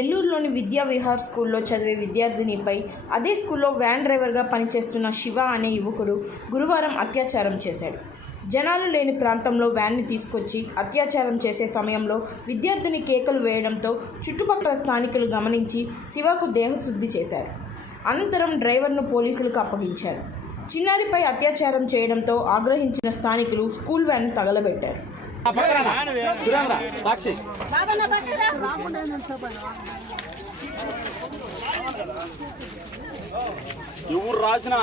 నెల్లూరులోని విద్యా విహార్ స్కూల్లో చదివే విద్యార్థినిపై అదే స్కూల్లో వ్యాన్ డ్రైవర్గా పనిచేస్తున్న శివ అనే యువకుడు గురువారం అత్యాచారం చేశాడు. జనాలు లేని ప్రాంతంలో వ్యాన్ని తీసుకొచ్చి అత్యాచారం చేసే సమయంలో విద్యార్థిని కేకలు వేయడంతో చుట్టుపక్కల స్థానికులు గమనించి శివకు దేహశుద్ధి చేశారు. అనంతరం డ్రైవర్ను పోలీసులకు అప్పగించారు. చిన్నారిపై అత్యాచారం చేయడంతో ఆగ్రహించిన స్థానికులు స్కూల్ వ్యాన్ తగలబెట్టారు. ఎవరు రాసిన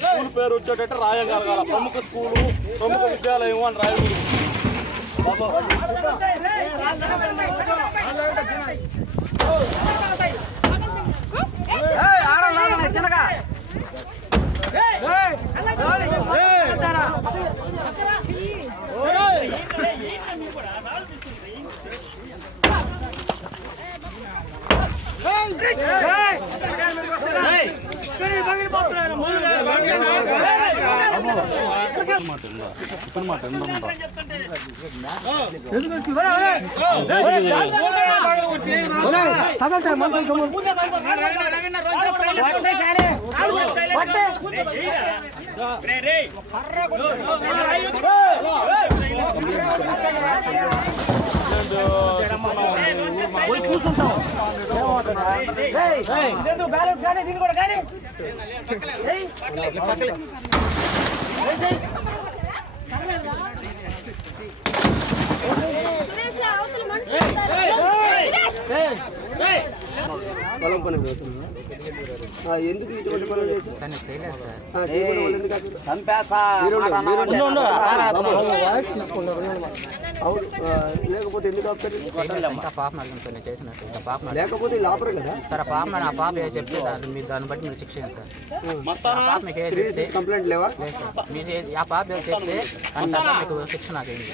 స్కూల్ పేరు వచ్చేటట్టు రాయగలగాల. ప్రముఖ స్కూలు, ప్రముఖ విద్యాలయం అని రాయకూడదు. పొలం పని పోతున్నా ఎందుకు ఇటువంటి పనులు చేశారు? లేకపోతే ఎందుకు ఆపుతారు? లేకపోతే లాపరు కదా సార్. ఆ పాప నా పాప చెప్తే మీరు దాన్ని బట్టి మీరు శిక్ష సార్. కంప్లైంట్ లేవా? మీరు ఆ పాప చెప్తే మీకు శిక్ష నాకేంటి?